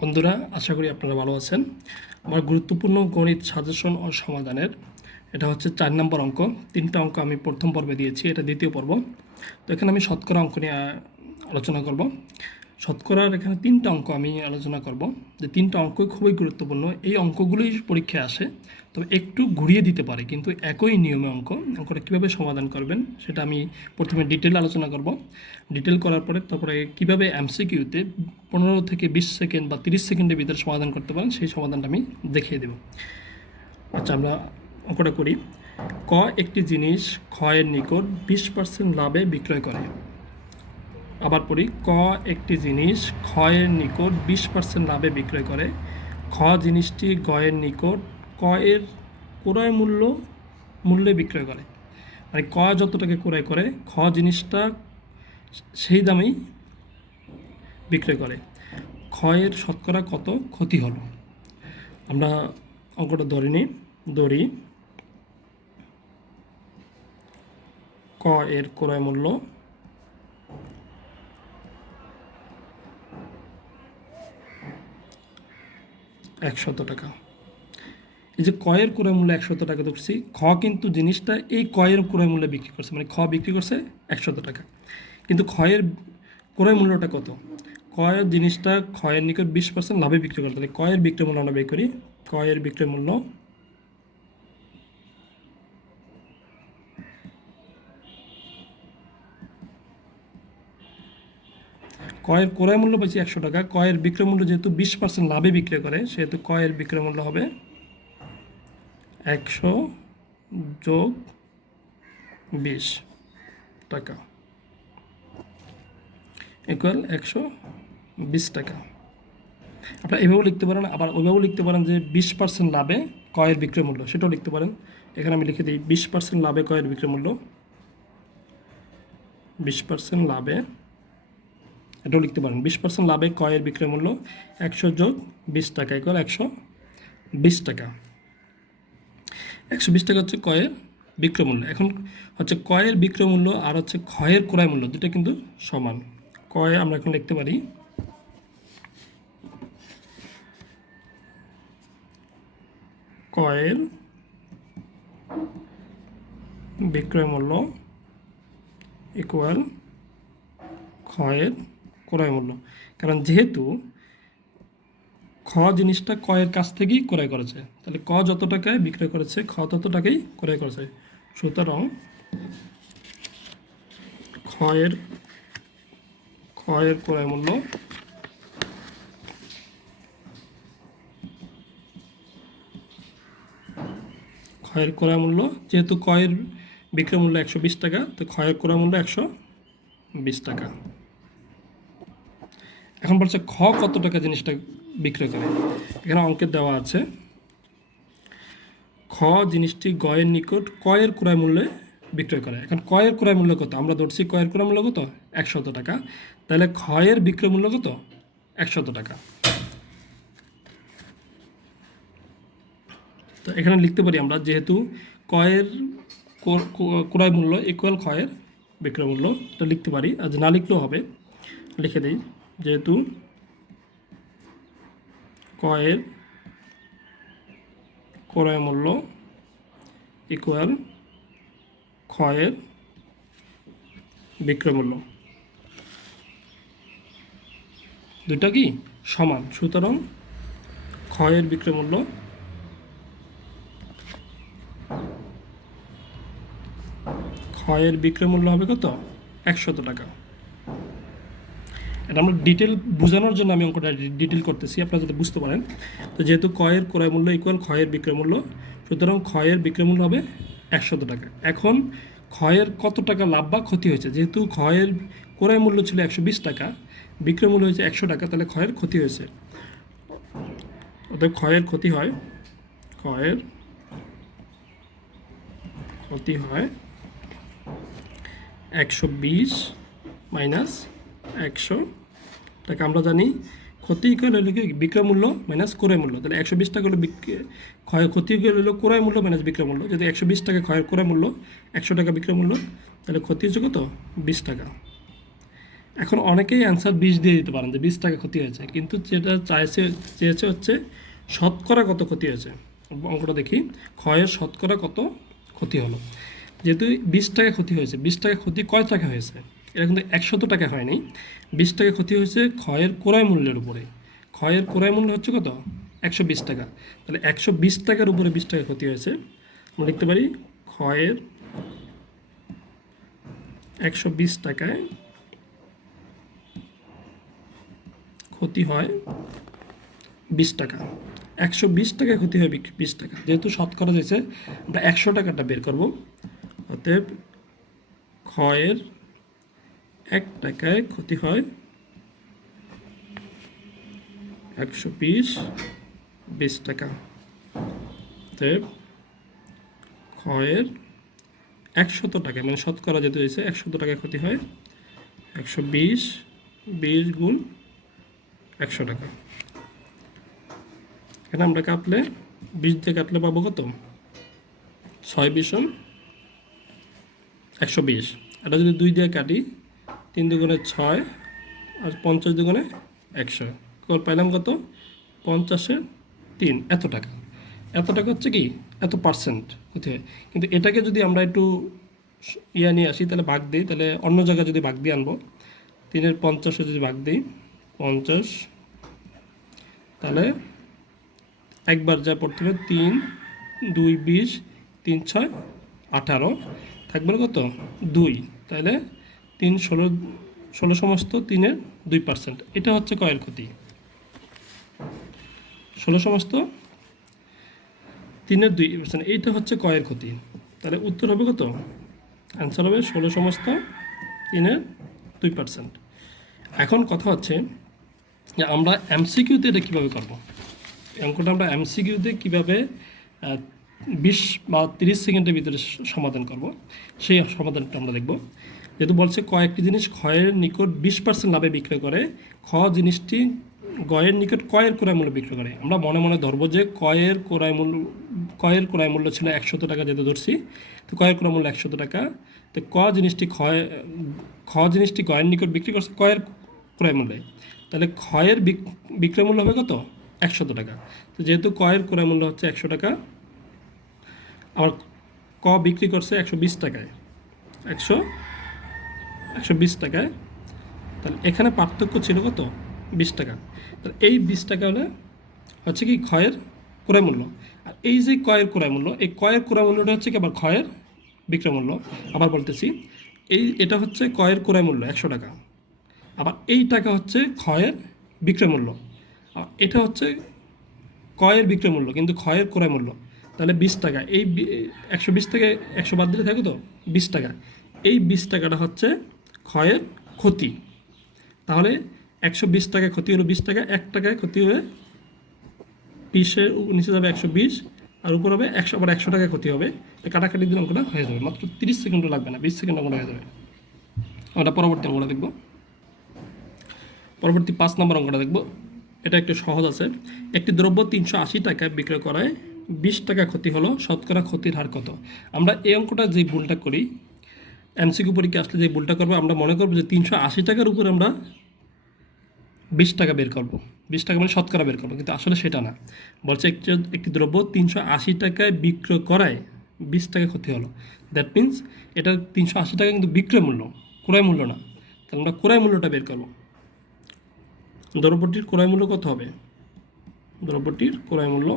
বন্ধুরা, আশা করি আপনারা ভালো আছেন। আমার গুরুত্বপূর্ণ গণিত সাজেশন ও সমাধানের এটা হচ্ছে 4 নম্বর অঙ্ক। 3টা অঙ্ক আমি প্রথম পর্বে দিয়েছি, এটা দ্বিতীয় পর্ব। তো এখানে আমি শতকরা অঙ্ক নিয়ে আলোচনা করব। শতকরার এখানে 3টা অঙ্ক আমি আলোচনা করব, যে 3টা অঙ্কই খুবই গুরুত্বপূর্ণ। এই অঙ্কগুলোই পরীক্ষায় আসে, তবে একটু ঘুরিয়ে দিতে পারে, কিন্তু একই নিয়মে অঙ্কটা কীভাবে সমাধান করবেন সেটা আমি প্রথমে ডিটেল আলোচনা করব। ডিটেল করার পরে তারপরে কীভাবে এমসিকিউতে 15 থেকে 20 সেকেন্ড বা 30 সেকেন্ডের ভিতরে সমাধান করতে পারেন সেই সমাধানটা আমি দেখিয়ে দেব। আচ্ছা, আমরা অঙ্কটা করি। ক একটি জিনিস ক্ষয়ের নিকট 20% লাভে বিক্রয় করে। আবার পড়ি, ক একটি জিনিস ক্ষয়ের নিকট 20% লাভে বিক্রয় করে। খ জিনিসটি গয়ের নিকট কয়ের ক্রয় মূল্যে বিক্রয় করে। মানে ক যত টাকা ক্রয় করে, খ জিনিসটা সেই দামেই বিক্রয় করে। ক্ষয়ের শতকরা কত ক্ষতি হলো। আমরা অঙ্কটা ধরি ক এর ক্রয় মূল্য 100 টাকা। এই যে কয়ের ক্রয় মূল্য 100 টাকা ধরছি, খ কিন্তু জিনিসটা এই কয়ের ক্রয় মূল্যে বিক্রি করছে, মানে খ বিক্রি করছে 100 টাকা, কিন্তু ক্ষয়ের ক্রয় মূল্যটা কত? কয়ের জিনিসটা ক্ষয়ের নিকট 20% লাভে বিক্রি করে, তাহলে কয়ের বিক্রয় মূল্য আমরা বের করি। কয়ের বিক্রয় মূল্য কয়ের ক্রয় মূল্য পাইছি 100 টাকা, কয়ের বিক্রয় মূল্য যেহেতু 20% লাভে বিক্রয় করে, সেহেতু কয়ের বিক্রয় মূল্য হবে 100 যোগ 20 টাকা ইকুয়াল 120 টাকা। আপনারা এভাবেও লিখতে পারেন, আবার ওইভাবেও লিখতে পারেন যে 20% লাভে কয়ের বিক্রয় মূল্য, সেটাও লিখতে পারেন। এখানে আমি লিখে দিই 20% লাভে কয়ের বিক্রয় মূল্য, 20% লাভে, এটাও লিখতে পারেন 20% লাভে কয়ের বিক্রয় মূল্য 100 যোগ 20 টাকা ইকুয়াল 120 টাকা। 120 টাকা হচ্ছে কয়ের বিক্রয় মূল্য। এখন হচ্ছে কয়ের বিক্রয় মূল্য আর হচ্ছে ক্ষয়ের ক্রয় মূল্য, দুটো কিন্তু সমান। কয়ে আমরা এখন লিখতে পারি কয়ের বিক্রয় মূল্য ইকুয়াল ক্ষয়ের ক্রয় মূল্য। কারণ যেহেতু খ জিনিসটা কয়ের কাছ থেকেই ক্রয় করেছে, তাহলে ক যত টাকায় বিক্রয় করেছে খ তত টাকাই ক্রয় করেছে। সুতরাং ক্ষয়ের ক্রয় মূল্য যেহেতু কয়ের বিক্রয় মূল্য 120 টাকা, তো ক্ষয়ের ক্রয় মূল্য 120 টাকা। এখন বলছে খ কত টাকা জিনিসটা বিক্রয় করে। এখানে অঙ্কে দেওয়া আছে খ জিনিসটি গয়ের নিকট কয়ের ক্রয় মূল্যে বিক্রয় করে। এখন কয়ের ক্রয় মূল্য কত? আমরা ধরছি কয়ের ক্রয় মূল্য কত? 100 টাকা। তাহলে ক্ষয়ের বিক্রয় মূল্য কত? 100 টাকা। তো এখানে লিখতে পারি আমরা, যেহেতু কয়ের ক্রয় মূল্য ইকুয়াল ক্ষয়ের বিক্রয় মূল্য, তো লিখতে পারি। আজ না লিখলেও হবে, লিখে দিই, যেহেতু কয়ের ক্রয় মূল্য ইকুয়াল ক্ষয়ের বিক্রয় মূল্য, দুটা কি সমান। সুতরাং ক্ষয়ের বিক্রয় মূল্য হবে কত? 100 টাকা। এটা আমরা ডিটেল বোঝানোর জন্য আমি অঙ্কটা ডিটেল করতেছি, আপনারা যাতে বুঝতে পারেন। তো যেহেতু কয়ের ক্রয় মূল্য ইকুয়াল ক্ষয়ের বিক্রয় মূল্য, সুতরাং ক্ষয়ের বিক্রয় মূল্য হবে 100 টাকা। এখন ক্ষয়ের কত টাকা লাভ বা ক্ষতি হয়েছে? যেহেতু ক্ষয়ের ক্রয় মূল্য ছিল 120 টাকা, বিক্রয় মূল্য হয়েছে 100 টাকা, তাহলে ক্ষয়ের ক্ষতি হয়েছে। অতএব ক্ষয়ের ক্ষতি হয় 120 মাইনাস 100 টাকা। আমরা জানি ক্ষতি ইকুয়াল হলো কি বিক্রয় মূল্য মাইনাস ক্রয় মূল্য। তাহলে 120 টাকা হলো ক্ষতি ইকুয়াল হলো ক্রয় মূল্য মাইনাস বিক্রয় মূল্য। যদি 120 টাকা ক্রয় মূল্য, 100 টাকা বিক্রয় মূল্য, তাহলে ক্ষতি হচ্ছে কত? 20 টাকা। এখন অনেকেই অ্যান্সার 20 দিয়ে দিতে পারেন যে 20 টাকা ক্ষতি হয়েছে, কিন্তু যেটা চেয়েছে হচ্ছে শতকরা কত ক্ষতি হয়েছে। অঙ্কটা দেখি, ক্ষয়ের শতকরা কত ক্ষতি হলো। যেহেতু 20 টাকা ক্ষতি হয়েছে, 20 টাকা ক্ষতি কয় টাকা হয়েছে, এটা কিন্তু 100 টাকা হয়নি। 20 টাকা ক্ষতি হয়েছে ক্ষয়ের ক্রয় মূল্যের উপরে। ক্ষয়ের ক্রয় মূল্য হচ্ছে কত, 120 টাকা। তাহলে 120 টাকার উপরে 20 টাকা ক্ষতি হয়েছে। আমরা লিখতে পারি ক্ষয়ের 120 টাকায় ক্ষতি হয় 20 টাকা। 120 টাকায় ক্ষতি হয় 20 টাকা। যেহেতু শতকরা দিয়েছে, আমরা 100 টাকাটা বের করব। অতএব ক্ষয়ের 1 টাকায় ক্ষতি হয় 120 টাকা। অতএব ক্ষয়ের 100 টাকায়, মানে শতকরা যেহেতু হয়েছে 100 টাকায় ক্ষতি হয় 120, 20 গুণ 100 টাকা। এখানে আমরা কাটলে 20 দিয়ে কাটলে পাবো কত, 6 20 120। এটা যদি 2 দিয়ে কাটি, 3 দুগুণে 6 আর 50 দুগুণে 100, পাইলাম কত, 50-এর 3, এত টাকা। এত টাকা হচ্ছে কি, এত পার্সেন্ট ক্ষতি হয়। কিন্তু এটাকে যদি আমরা একটু নিয়ে আসি, তাহলে ভাগ দিই, তাহলে অন্য জায়গায় যদি ভাগ দিয়ে আনবো, 3-এর 50-এ যদি ভাগ দিই 50, তাহলে একবার যা পড়তে হবে 3 2 20, 3 6 18, থাকবে কত 2, তাহলে 3 16, 16 সমস্ত 3-এর 2%। এটা হচ্ছে কয়ের ক্ষতি। 16 সমস্ত 3-এর 2%, এইটা হচ্ছে কয়ের ক্ষতি। তাহলে উত্তর হবে কত, অ্যান্সার হবে 16 সমস্ত 3-এর 2%। এখন কথা হচ্ছে যে আমরা এমসিকিউতে এটা কীভাবে করবো। অঙ্কটা আমরা এমসিকিউতে কীভাবে 20 বা 30 সেকেন্ডের ভিতরে সমাধান করব, সেই সমাধানটা আমরা দেখব। যেহেতু বলছে কয়েকটি জিনিস ক্ষয়ের নিকট 20% লাভে বিক্রয় করে, খ জিনিসটি গয়ের নিকট কয়ের ক্রয় মূল্য বিক্রয় করে। আমরা মনে মনে ধরবো যে কয়ের ক্রয় মূল্য ছিল 100 টাকা, যেহেতু ধরছি, তো কয়ের ক্রয় মূল্য 100 টাকা। তো খ জিনিসটি গয়ের নিকট বিক্রি করছে কয়ের ক্রয় মূল্যে, তাহলে ক্ষয়ের বিক্রয় মূল্য হবে কত, 100 টাকা। তো যেহেতু কয়ের ক্রয় মূল্য হচ্ছে 100 টাকা, আবার ক বিক্রি করছে 120 টাকায়, 120 টাকায়, তাহলে এখানে পার্থক্য ছিল কত, 20 টাকা। তাহলে এই 20 টাকা হচ্ছে কি ক্ষয়ের ক্রয় মূল্য। আর এই যে কয়ের ক্রয় মূল্য, এই কয়ের ক্রয় মূল্যটা হচ্ছে কি আবার ক্ষয়ের বিক্রয় মূল্য। আবার বলতেছি, এটা হচ্ছে কয়ের ক্রয় মূল্য 100 টাকা, আবার এই টাকা হচ্ছে ক্ষয়ের বিক্রয় মূল্য, এটা হচ্ছে কয়ের বিক্রয় মূল্য কিন্তু ক্ষয়ের ক্রয় মূল্য। তাহলে 20 টাকা, এই 120 থেকে 100 বাদ দিলে থাকে তো 20 টাকা। এই 20 টাকাটা হচ্ছে ক্ষয়ের ক্ষতি। তাহলে 120 টাকায় ক্ষতি হলো 20 টাকা, 1 টাকায় ক্ষতি হয়ে 20-এর নিচে যাবে 120, আর উপর হবে 100, আবার 100 টাকায় ক্ষতি হবে। কাটাকাটি দিন অঙ্কটা হয়ে যাবে, মাত্র 30 সেকেন্ডও লাগবে না, 20 সেকেন্ড অঙ্কটা হয়ে যাবে। আমরা পরবর্তী অঙ্কটা দেখব। পরবর্তী 5 নম্বর অঙ্কটা দেখব। এটা একটু সহজ আছে। একটি দ্রব্য 380 টাকায় বিক্রয় করায় 20 টাকা ক্ষতি হলো, শতকরা ক্ষতির হার কত। আমরা এই অঙ্কটা যে ভুলটা করি, এমসিকিউ পরীক্ষা আসলে যে ভুলটা করবো, আমরা মনে করবো যে 380 টাকার উপরে আমরা 20 টাকা বের করবো, 20 টাকা মানে শতকরা বের করবো, কিন্তু আসলে সেটা না। বলছে একটি দ্রব্য 380 টাকায় বিক্রয় করায় 20 টাকা ক্ষতি হলো। দ্যাট মিন্স এটা 380 টাকা কিন্তু বিক্রয় মূল্য, ক্রয় মূল্য না। তাহলে আমরা ক্রয় মূল্যটা বের করবো। দ্রব্যটির ক্রয় মূল্য কত হবে, দ্রব্যটির ক্রয় মূল্য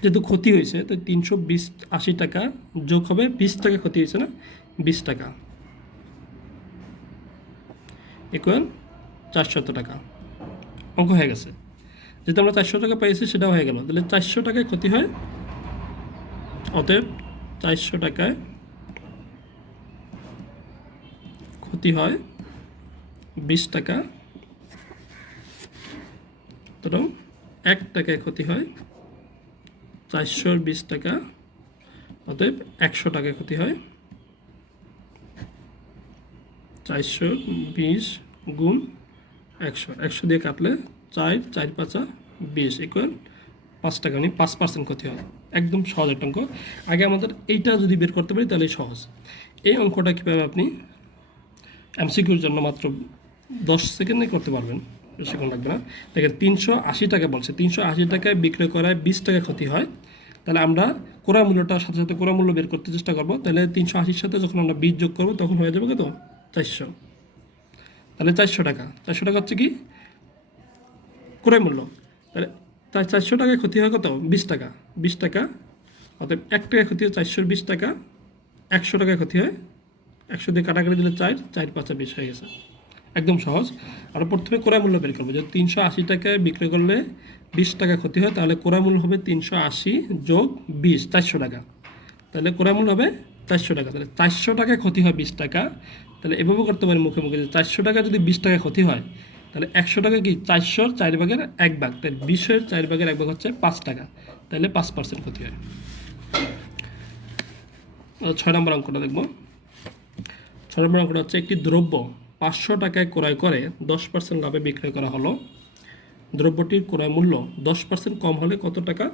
যেহেতু ক্ষতি হয়েছে, তো 380 টাকা যোগ হবে 20 টাকা ক্ষতি হয়েছে না, 20 টাকা ইকুয়াল 400 টাকা। অঙ্ক হয়ে গেছে। যেহেতু আমরা 400 টাকা পাইছি, সেটাও হয়ে গেল। তাহলে 400 টাকায় ক্ষতি হয়, অতএব 400 টাকায় ক্ষতি হয় 20 টাকা, তো 1 টাকায় ক্ষতি হয় 420 টাকা, অতএব 100 টাকায় ক্ষতি হয় 420 গুণ 100। 100 দিয়ে কাটলে 4 4 5 20 ইকুয়াল 5 টাকা, মানে 5% ক্ষতি হয়। একদম সহজ একটা অঙ্ক। আগে আমাদের এইটা যদি বের করতে পারি তাহলে সহজ। এই অঙ্কটা কীভাবে আপনি এমসিকিউর জন্য মাত্র 10 সেকেন্ডে করতে পারবেন, বেশিক্ষণ লাগবে না। দেখেন 380 টাকা বলছে, 380 টাকায় বিক্রয় করায় 20 টাকা ক্ষতি হয়। তাহলে আমরা ক্রয় মূল্যটার সাথে সাথে ক্রয় মূল্য বের করতে চেষ্টা করবো। তাহলে 380-র সাথে যখন আমরা 20 যোগ করবো তখন হয়ে যাবে কত? 400। তাহলে 400 টাকা, 400 টাকা হচ্ছে কি ক্রয় মূল্য। তাহলে তার 400 টাকায় ক্ষতি হয় কত? 20 টাকা। 20 টাকা অতএব 1 টাকায় ক্ষতি হয় 420 টাকা। 100 টাকায় ক্ষতি হয় 100 দিয়ে কাটাকাটি দিলে 4, 4 5 20 হয়ে গেছে। একদম সহজ। আর প্রথমে ক্রয় মূল্য বের করবো। যদি 380 টাকায় বিক্রয় করলে 20 টাকা ক্ষতি হয়, তাহলে ক্রয় মূল্য হবে 380 যোগ 20, 400 টাকা। তাহলে ক্রয় মূল্য হবে 400 টাকা। তাহলে 400 টাকায় ক্ষতি হয় 20 টাকা। তাহলে এভাবে করতে পারি মুখে মুখে যে 400 টাকা যদি 20 টাকা ক্ষতি হয়, তাহলে 100 টাকা কি 400-র 4/1 তাহলে 20-এর 4/1 হচ্ছে 5 টাকা। তাহলে 5% ক্ষতি হয়। 6 নম্বর অঙ্কটা দেখব। 6 নম্বর অঙ্কটা হচ্ছে একটি দ্রব্য 500 টাকায় ক্রয় করে 10% লাভে বিক্রয় করা হলো। দ্রব্যটির ক্রয় মূল্য 10% কম হলে কত টাকা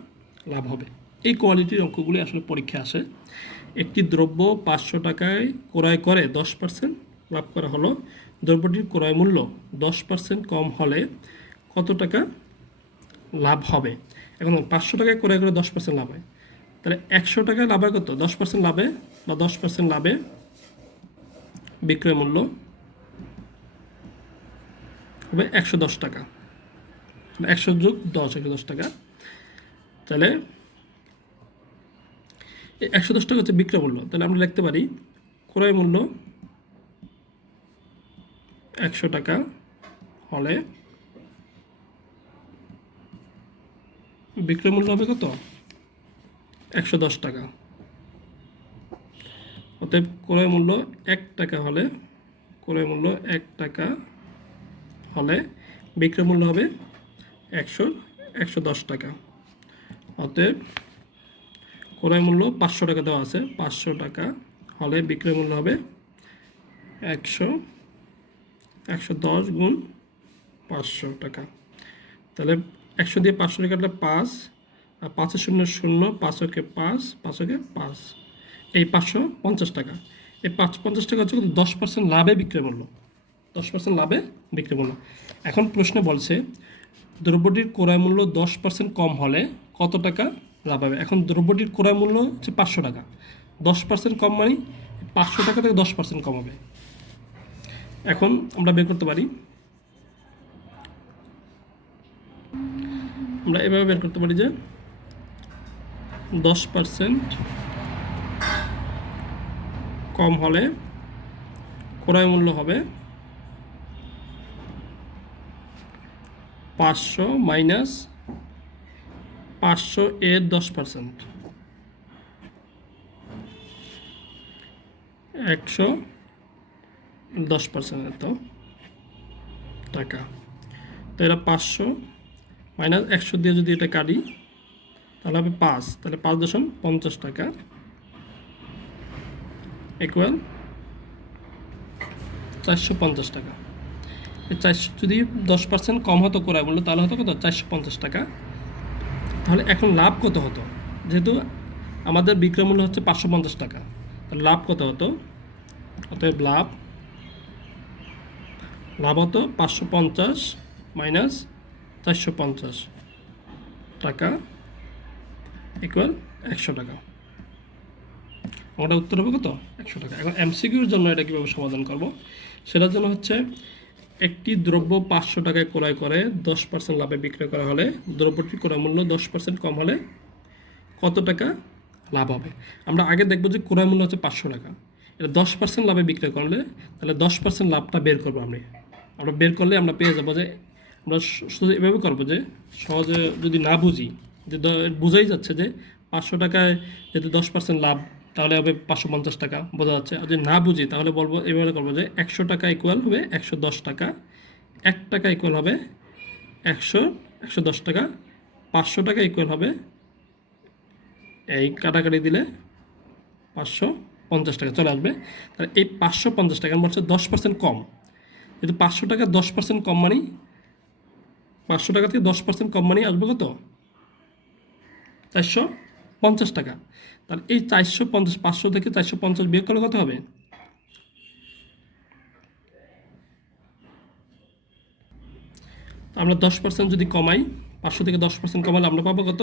লাভ হবে? এই কোয়ালিটির অঙ্কগুলি আসলে পরীক্ষায় আসে। একটি দ্রব্য 500 টাকায় ক্রয় করে 10% লাভ করা হলো। দ্রব্যটির ক্রয় মূল্য 10% কম হলে কত টাকা লাভ হবে? এখন 500 টাকায় ক্রয় করে 10% লাভ হয়, তাহলে 100 টাকায় লাভ হয় কত? 10% লাভে বা 10% লাভে বিক্রয় মূল্য হবে 110 টাকা। 100 যোগ 10, 110 টাকা। তাহলে 110 টাকা হচ্ছে বিক্রয় মূল্য। তাহলে আমরা লিখতে পারি ক্রয় মূল্য 100 টাকা হলে বিক্রয় মূল্য হবে কত? 110 টাকা। অতএব ক্রয় মূল্য 1 টাকা হলে, ক্রয় মূল্য 1 টাকা হলে বিক্রয় মূল্য হবে 110 টাকা। অতএব ক্রয় মূল্য 500 টাকা দেওয়া আছে, 500 টাকা হলে বিক্রয় মূল্য হবে 110 গুণ 500 টাকা। তাহলে 100 দিয়ে 500 কাটলে 5, আর 5 শূন্য 0, 5 ওকে 5, 5 ওকে 5, এই 550 টাকা। এই 550 টাকা হচ্ছে 10% লাভে বিক্রয় মূল্য, 10% লাভে বিক্রয় মূল্য। এখন প্রশ্নে বলছে দ্রব্যটির ক্রয় মূল্য 10% কম হলে কত টাকা লাভ হবে? এখন দ্রব্যটির ক্রয় মূল্য হচ্ছে 500 টাকা, 10% কম মানে 500 টাকা থেকে 10% কম হবে। এখন আমরা বের করতে পারি, আমরা এভাবে বের করতে পারি যে 10% কম হলে ক্রয় মূল্য হবে 500 মাইনাস 500 এর 10%, 110% এত টাকা। তো এটা 500 মাইনাস 100 দিয়ে যদি এটা কাটি তাহলে হবে 5, তাহলে 5.50 টাকা ইকুয়াল 450 টাকা। এই 400 যদি 10% কম হতো ক্রয় মূল্য, তাহলে হতো কত? 450 টাকা। তাহলে এখন লাভ কত হতো? যেহেতু আমাদের বিক্রয় মূল্য হচ্ছে 550 টাকা, তাহলে লাভ কত হতো? অতএব লাভ হতো 550 মাইনাস 450 টাকা ইকুয়াল 100 টাকা। আমাদের উত্তর হবে কত? 100 টাকা। এখন এমসিকিউর জন্য এটা কীভাবে সমাধান করব? সেটার জন্য হচ্ছে একটি দ্রব্য 500 টাকায় ক্রয় করে 10% লাভে বিক্রয় করা হলে দ্রব্যটির ক্রয় মূল্য 10% কম হলে কত টাকা লাভ হবে? আমরা আগে দেখব যে ক্রয় মূল্য হচ্ছে 500 টাকা, এটা 10% লাভে বিক্রয় করলে তাহলে 10% লাভটা বের করবো আমরা বের করলে আমরা পেয়ে যাবো যে আমরা শুধু এভাবে করবো যে সহজে যদি না বুঝি যে বোঝাই যাচ্ছে যে 500 টাকায় যদি 10% লাভ তাহলে হবে 550 টাকা, বোঝা যাচ্ছে। আর যদি না বুঝি তাহলে বলবো এভাবে করবো যে 100 টাকা ইকুয়াল হবে 110 টাকা, 1 টাকা ইকুয়াল হবে 110 টাকা, 500 টাকা ইকুয়াল হবে এই কাটাকাটি দিলে 550 টাকা চলে আসবে। তাহলে এই 550 টাকা বলছে 10% কম, কিন্তু 500 টাকা 10% কম মানে 500 টাকা থেকে 10% কম মানে আসবে কত? 450 টাকা। তাহলে এই 450, 500 থেকে 450 বিয়োগ করলে কত হবে? তো আমরা 10% যদি কমাই, 500 থেকে 10% কমালে আমরা পাবো কত?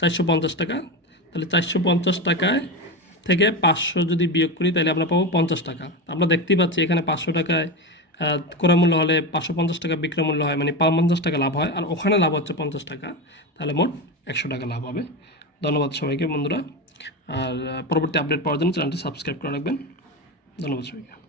450 টাকা। তাহলে 450 টাকায় থেকে 500 যদি বিয়োগ করি তাহলে আমরা পাবো 50 টাকা। আমরা দেখতেই পাচ্ছি এখানে 500 টাকায় ক্রয় মূল্য হলে 550 টাকা বিক্রয় মূল্য হয়, মানে 50 টাকা লাভ হয়, আর ওখানে লাভ হচ্ছে 50 টাকা। তাহলে মোট 100 টাকা লাভ হবে। ধন্যবাদ সবাইকে বন্ধুরা। আর পরবর্তী আপডেট পাওয়ার জন্য চ্যানেলটি সাবস্ক্রাইব করে রাখবেন। ধন্যবাদ সবাইকে।